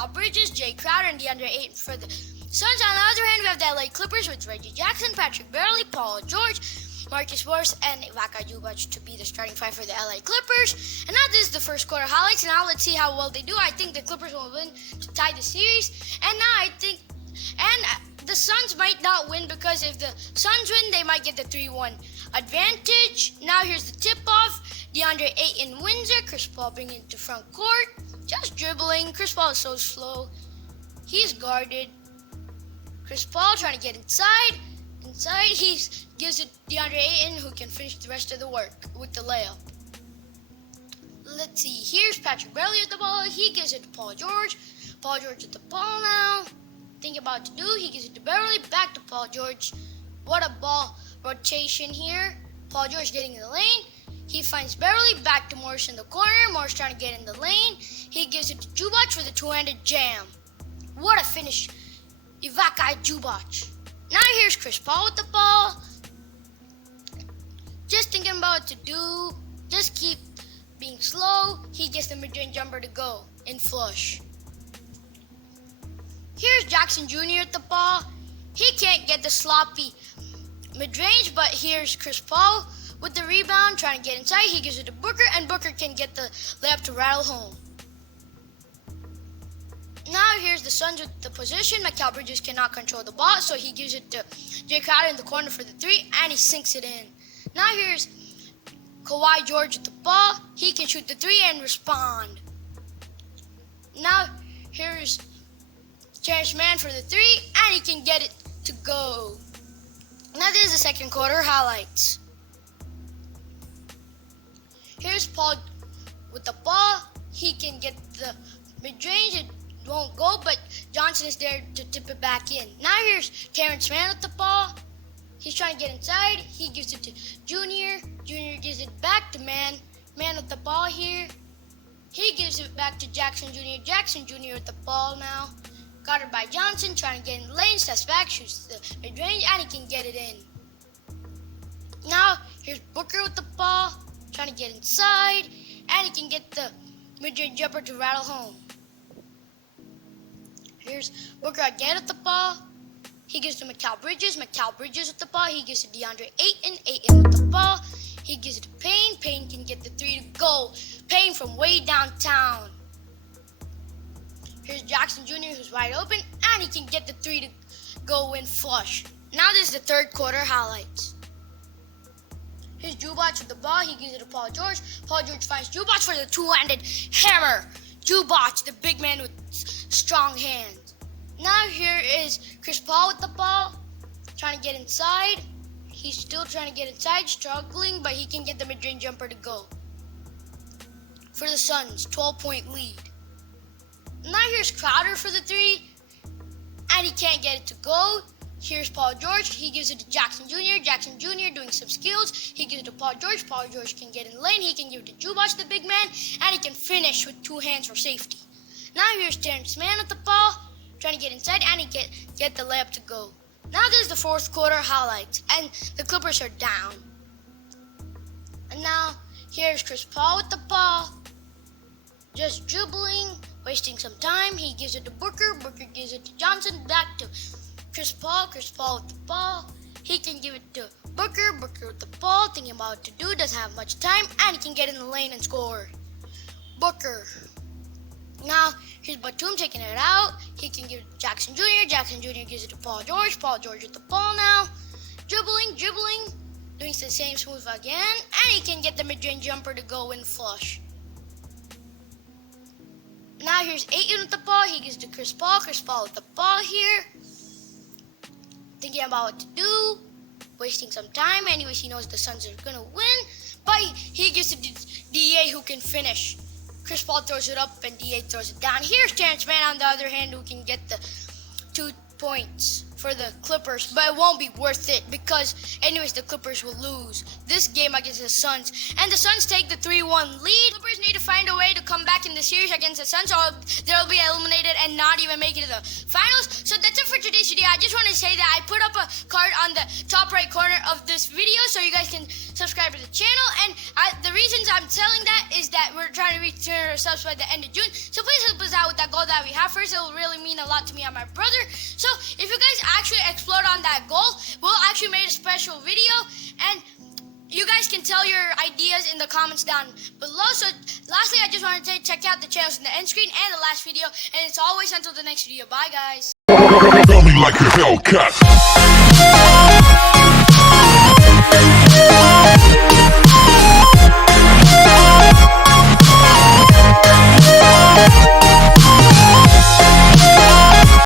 Mikal Bridges, Jay Crowder, and DeAndre Ayton for the Suns. On the other hand, we have the LA Clippers with Reggie Jackson, Patrick Beverley, Paul George, Marcus Morris, and Ivica Zubac to be the starting five for the LA Clippers. And now this is the first quarter highlights. Now let's see how well they do. I think the Clippers will win to tie the series. And now I think, the Suns might not win because if the Suns win, they might get the 3-1 advantage. Now here's the tip-off. DeAndre Ayton wins it. Chris Paul bringing it to front court. Just dribbling. Chris Paul is so slow. He's guarded. Chris Paul trying to get inside. He gives it to DeAndre Ayton, who can finish the rest of the work with the layup. Let's see. Here's Patrick Beverley with the ball. He gives it to Paul George. Paul George with the ball now. Thinking about what to do. He gives it to Beverley. Back to Paul George. What a ball rotation here. Paul George getting in the lane. He finds Beverley. Back to Morris in the corner. Morris trying to get in the lane. He gives it to Zubac for the two-handed jam. What a finish. Ivica Zubac. Now here's Chris Paul with the ball. Just thinking about what to do. Just keep being slow. He gets the mid-range jumper to go in flush. Here's Jackson Jr. at the ball. He can't get the sloppy mid-range, but here's Chris Paul with the rebound, trying to get inside. He gives it to Booker, and Booker can get the layup to rattle home. Now here's the Suns with the position. Mikal Bridges cannot control the ball, so he gives it to Jay Crowder in the corner for the three, and he sinks it in. Now here's Kawhi George with the ball. He can shoot the three and respond. Now here's Terrence Mann for the three, and he can get it to go. Now this is the second quarter highlights. Here's Paul with the ball. He can get the mid-range. It won't go, but Johnson is there to tip it back in. Now here's Terrence Mann with the ball. He's trying to get inside. He gives it to Junior. Junior gives it back to Mann. Mann with the ball here. He gives it back to Jackson Jr. Jackson Jr. with the ball now. Guarded by Johnson, trying to get in the lane, steps back, shoots the mid-range, and he can get it in. Now, here's Booker with the ball, trying to get inside, and he can get the mid-range jumper to rattle home. Here's Booker again with the ball. He gives to Mikal Bridges. Mikal Bridges with the ball. He gives to DeAndre Ayton. Ayton with the ball. He gives it to Payne. Payne can get the three to go. Payne from way downtown. Here's Jackson Jr., who's wide open, and he can get the three to go in flush. Now this is the third quarter highlights. Here's Zubac with the ball. He gives it to Paul George. Paul George finds Zubac for the two-handed hammer. Zubac, the big man with strong hands. Now here is Chris Paul with the ball, trying to get inside. He's still trying to get inside, struggling, but he can get the mid-range jumper to go. For the Suns, 12-point lead. Now here's Crowder for the three, and he can't get it to go. Here's Paul George. He gives it to Jackson Jr. Jackson Jr. doing some skills. He gives it to Paul George. Paul George can get in the lane. He can give it to Zubac, the big man, and he can finish with two hands for safety. Now here's Terrence Mann with the ball, trying to get inside, and he get the layup to go. Now this is the fourth quarter highlights, and the Clippers are down. And now here's Chris Paul with the ball, just dribbling, wasting some time. He gives it to Booker. Booker gives it to Johnson. Back to Chris Paul. Chris Paul with the ball. He can give it to Booker. Booker with the ball, thinking about what to do, doesn't have much time, and he can get in the lane and score. Booker. Now, here's Batum taking it out. He can give it to Jackson Jr. Jackson Jr. gives it to Paul George. Paul George with the ball now. Dribbling, doing the same move again, and he can get the mid-range jumper to go in flush. Now here's Ayton with the ball. He gives to Chris Paul. Chris Paul with the ball here. Thinking about what to do. Wasting some time. Anyways, he knows the Suns are going to win. But he gives it to DA, who can finish. Chris Paul throws it up and DA throws it down. Here's Terrence Mann on the other hand, who can get the 2 points for the Clippers, but it won't be worth it because anyways the Clippers will lose this game against the Suns, and the Suns take the 3-1 lead. Clippers need to find a way to come back in the series against the Suns, or they'll be eliminated and not even make it to the finals. So that's it for today's video. I just want to say that I put up a card on the top right corner of this video so you guys can subscribe to the channel, and the reasons I'm telling that is that we're trying to reach 200 subs by the end of June, so please help us out with that goal that we have. First, it will really mean a lot to me and my brother. So if you guys actually explode on that goal, we'll actually make a special video, and you guys can tell your ideas in the comments down below. So lastly, I just want to say check out the channels in the end screen and the last video, and it's always until the next video. Bye guys. Tell me like a Hellcat.